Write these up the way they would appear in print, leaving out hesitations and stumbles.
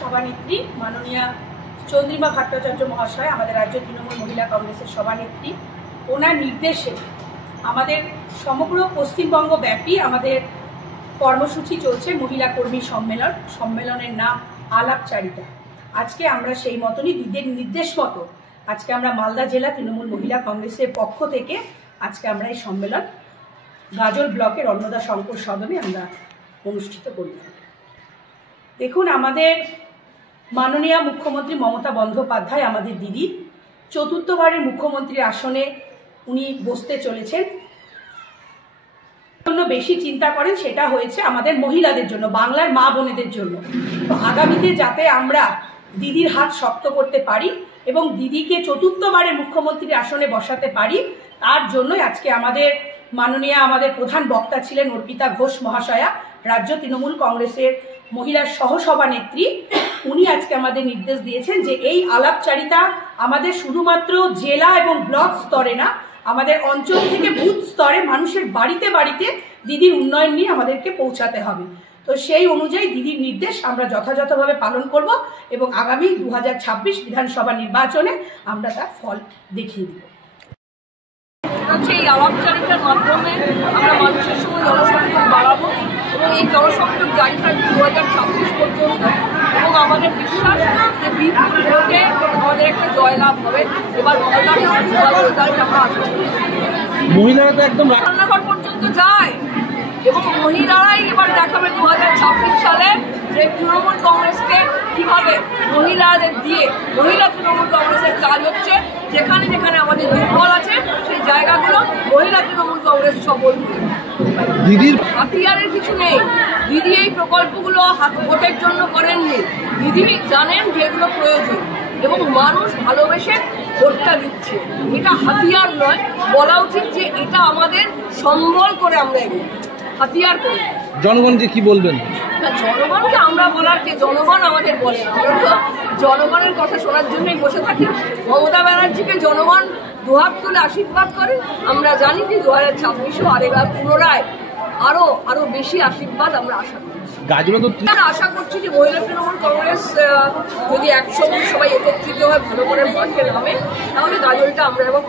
সভানেত্রী মাননীয়া চন্দ্রিমা ভট্টাচার্য মহাশয়, আমাদের রাজ্য তৃণমূল মহিলা কংগ্রেসের সভানেত্রী, ওনার নির্দেশে আমাদের সমগ্র পশ্চিমবঙ্গ ব্যাপী আমাদের কর্মসূচি চলছে মহিলা কর্মী সম্মেলন। সম্মেলনের নাম আলাপচারিতা। আজকে আমরা সেই মতনই দিদির নির্দেশ মতো আজকে আমরা মালদা জেলা তৃণমূল মহিলা কংগ্রেসের পক্ষ থেকে আজকে আমরা এই সম্মেলন গাজল ব্লকের অন্নদা শঙ্কর সদনে আমরা অনুষ্ঠিত করলাম। দেখুন, আমাদের মাননীয় মুখ্যমন্ত্রী মমতা বন্দ্যোপাধ্যায় আমাদের দিদি চতুর্থবারের মুখ্যমন্ত্রীর আসনে উনি বসতে চলেছেন। জন্য বেশি চিন্তা করেন সেটা হয়েছে আমাদের মহিলাদের জন্য, বাংলার মা বোনেদের জন্য। তো আগামীতে যাতে আমরা দিদির হাত শক্ত করতে পারি এবং দিদিকে চতুর্থবারের মুখ্যমন্ত্রীর আসনে বসাতে পারি, তার জন্যই আজকে আমাদের প্রধান বক্তা ছিলেন অর্পিতা ঘোষ মহাশয়া, রাজ্য তৃণমূল কংগ্রেসের মহিলা সহসভানেত্রী। উনি আজকে আমাদের নির্দেশ দিয়েছেন যে এই আলাপচারিতা আমাদের শুধুমাত্র জেলা এবং ব্লক স্তরে না, আমাদের অঞ্চল থেকে বুথ স্তরে মানুষের বাড়িতে বাড়িতে দিদির উন্নয়ন নিয়ে আমাদেরকে পৌঁছাতে হবে। তো সেই অনুযায়ী দিদির নির্দেশ আমরা যথাযথভাবে পালন করব এবং আগামী 2026 বিধানসভা নির্বাচনে আমরা তার ফল দেখিয়ে দেব। এই আলাপচারিতার মাধ্যমে আমরা মানুষের সঙ্গে জনসংযোগ বাড়াবো এবং এই জনসংযোগ জারি থাকবে 2026 পর্যন্ত। এবং আমাদের বিশ্বাস যে বিপুল ভোটে আমাদের একটা জয়লাভ হবে। এবার মালদার রেজাল্ট আমরা আশা করছি। মহিলারা তো একদম রান্নাঘর পর্যন্ত যায় এবং মহিলারাই এবার দেখাবে 2026 সালে যে তৃণমূল কংগ্রেসকে কিভাবে মহিলাদের দিয়ে মহিলা তৃণমূল কংগ্রেসের কাজ হচ্ছে। যেখানে যেখানে আমাদের দুর্বল আছে সেই জায়গাগুলো মহিলা তৃণমূল কংগ্রেস সফল। দিদির হাতিয়ারের কিছু নেই। দিদি এই প্রকল্পগুলো ভোটের জন্য করেননি। দিদি জানেন যে এগুলো প্রয়োজন এবং মানুষ ভালোবেসে ভোটটা দিচ্ছে। এটা হাতিয়ার নয়, বলা উচিত যে এটা আমাদের সম্বল করে আমরা এগোই, হাতিয়ার করি। জনগণকে কি বলবেন? জনগণকে আমরা বলার কে, জনগণ আমাদের বলে। আমরা তো জনগণের কথা শোনার জন্যই বসে থাকি। মমতা ব্যানার্জিকে জনগণ দুহাত তুলে আশীর্বাদ করে। আমরা জানি যে 2026 আরেকবার পুনরায় আরো বেশি আশীর্বাদ আমরা আশা করছি। আশা করছি যে মহিলা তৃণমূল কংগ্রেস যদি একসঙ্গে সবাই একত্রিত হয়, ভালো করে মাঠে নামে, তাহলে গাজলটা আমরা এবং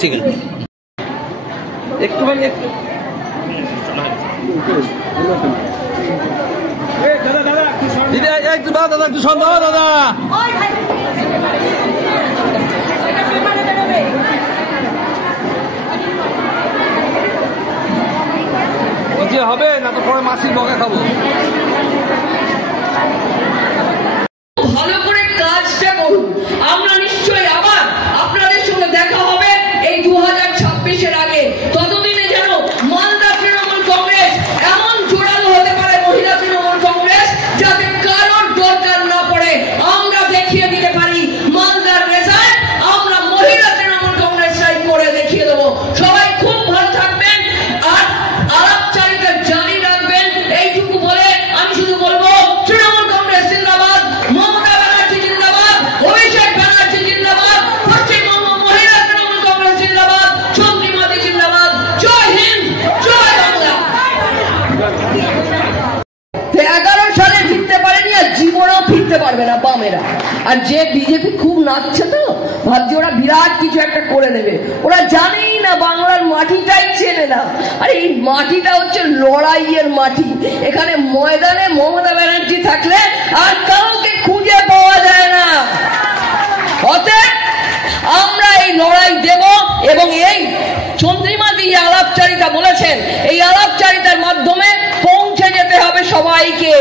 ঠিক আছে। একটুখানি দাদা একটু সন্দেহ দাদা হবে না তো পরে মাসির বকা খাবো। ভালো করে কাজটা করুন। আমরা নিশ্চয়ই আবার আপনাদের সঙ্গে দেখা হবে এই 2026 আগে। ততদিনে যেন মালদা তৃণমূল কংগ্রেস এমন জোরালো হতে পারে, মহিলা তৃণমূল কংগ্রেস, যাতে কারোর দরকার না পড়ে আমরা দেখিয়ে দিতে পারি মালদার রেজাল্ট আমরা মহিলা তৃণমূল কংগ্রেসরাই করে দেখিয়ে দেবো। সবাই খুব ভালো থাকবেন আর আলাপচারিতা জারি রাখবেন। এইটুকু বলে আমি শুধু বলবো তৃণমূল কংগ্রেস জিন্দাবাদ, মমতা ব্যানার্জি জিন্দাবাদ, অভিষেক ব্যানার্জি জিন্দাবাদ, পশ্চিমবঙ্গ মহিলা তৃণমূল কংগ্রেস জিন্দাবাদ, চন্দ্রিমাদি জিন্দাবাদ। জয় হিন্দ, জয় বাংলা। 11 সালে জিততে পারেনি আর জীবনেও ফিরতে পারবে না বামেরা। আর যে বিজেপি খুব নাচছে, তো ভাবছে ওরা বিরাট কিছু একটা করে দেবে। ওরা জানেই না বাংলার মাটিটাই চেনে না। আর এই মাটিটা হচ্ছে লড়াইয়ের মাটি। এখানে ময়দানে মমতা ব্যানার্জি থাকলে আর কাউকে খুঁজে পাওয়া যায় না। অতএব আমরা এই লড়াই দেব এবং এই চন্দ্রিমা দিয়ে আলাপচারিতা বলেছেন, এই আলাপচারিতার মাধ্যমে পৌঁছে যেতে হবে সবাইকে।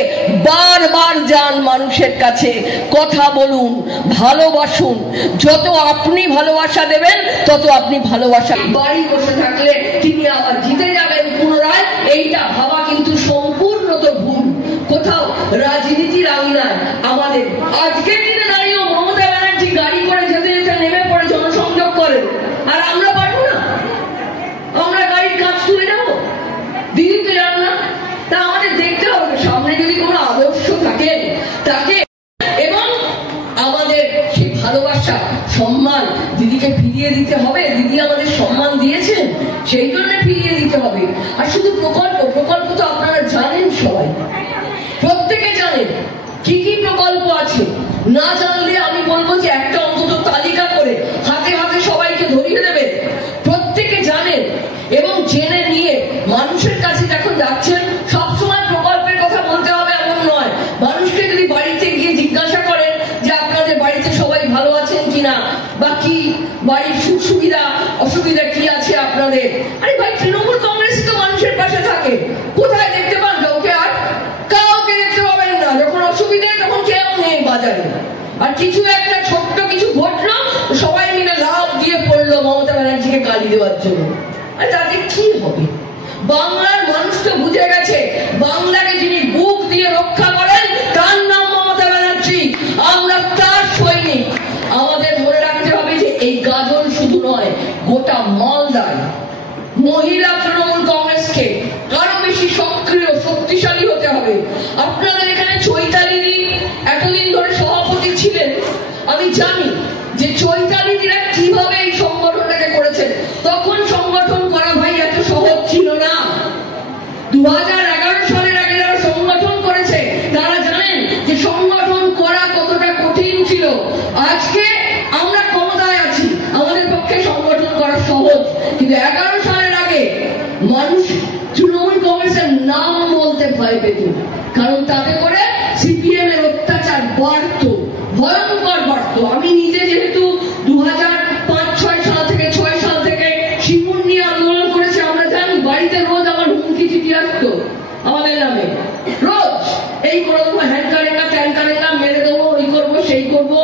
বারবার যান মানুষের কাছে, কথা বলুন, ভালোবাসুন। যত আপনি ভালোবাসা দেবেন তত আপনি ভালোবাসা। বাড়ি বসে থাকলে তিনি আবার জিতে যাবেন পুনরায়, এইটা ভাবা কিন্তু সম্পূর্ণ তো ভুল। কোথাও রাজনীতির আঙিনায় আমাদের আজকের দিনে দাঁড়িয়েও মমতা ব্যানার্জি গাড়ি করে যেতে যেতে নেমে পড়ে জনসংযোগ করে, আর আমরা পারবো না? আমরা গাড়ির কাজ তুলে যাবো? দিদি তো যান না। তা আমাদের দেখতে হবে সামনে যদি কোনো আদর্শ থাকে তাকে, এবং আমাদের সেই ভালোবাসা সম্মান দিদিকে ফিরিয়ে দিতে হবে। দিদি আমাদের সম্মান দিয়েছেন, সেই জন্য ফিরিয়ে দিতে হবে। আর শুধু প্রকল্প তো আপনারা জানেন, সবাই প্রত্যেকে জানেন কি কি প্রকল্প আছে, না জানলে আমি বলবো যে একটা অন্তত তালিকা করে হাতে হাতে সবাইকে ধরিয়ে দেবে, প্রত্যেকে জানেন এবং জেনে নিয়ে মানুষের কাছে যখন যাচ্ছেন সবসময় প্রকল্পের কথা বলতে হবে এমন নয়। মানুষকে যদি বাড়িতে গিয়ে জিজ্ঞাসা করেন যে আপনাদের বাড়িতে সবাই ভালো আছেন কিনা, বা কি বাড়ির সুখ সুবিধা অসুবিধা কি আছে আপনাদের, আরে ভাই তৃণমূল কংগ্রেস তো মানুষের পাশে থাকে, কোথায় দেখতে পান কাউকে? আর কাউকে দেখতে পাবেন না। যখন অসুবিধা তখন কেউ নেই বাজারে। আর কিছু একটা ছোট্ট কিছু ঘটলো, সবাই মিলে লাভ দিয়ে পড়লো মমতা ব্যানার্জিকে গালি দেওয়ার জন্য। আর তাতে কি হবে? বাংলার মানুষ তো বুঝে গেছে বাংলাকে যিনি বুক দিয়ে রক্ষা করেন তার নাম মমতা ব্যানার্জি, আমরা তার সৈনিক। আমাদের মনে রাখতে হবে যে এই গাজল শুধু নয়, গোটা মালদায় মহিলা তৃণমূল কংগ্রেসকে আরো বেশি সক্রিয় শক্তিশালী হতে হবে। আপনাদের এখানে চৈতালিনী এতদিন ধরে সভাপতি ছিলেন, আমি জানি যে চৈতালিনীরা কিভাবে এই সংগঠনটাকে করেছেন। তখন সংগঠন করা ভাই এত সহজ ছিল না। 2011 সালের আগে যারা সংগঠন করেছে তারা জানেন যে সংগঠন করা কতটা কঠিন ছিল। আজকে আমরা ক্ষমতায় আছি, আমাদের পক্ষে সংগঠন করা সহজ, কিন্তু 11 সালের আগে মানুষ তৃণমূল কংগ্রেসের নাম বলতে ভয় পেত, কারণ তাতে করে সিপিএম এর অত্যাচার বাড়তো, ভয়ঙ্কর বাড়তো। আমি নিজে যেহেতু 2005-6 সাল থেকে 6 সাল থেকে শিমুল নিয়ে আন্দোলন করেছি, আমরা জানি বাড়িতে রোজ আমার হুমকি চিঠি আসতো আমাদের নামে, রোজ এই করে দেবো, হ্যান করেন না, ত্যান করেন না, মেরে দেবো, ওই করবো সেই করবো।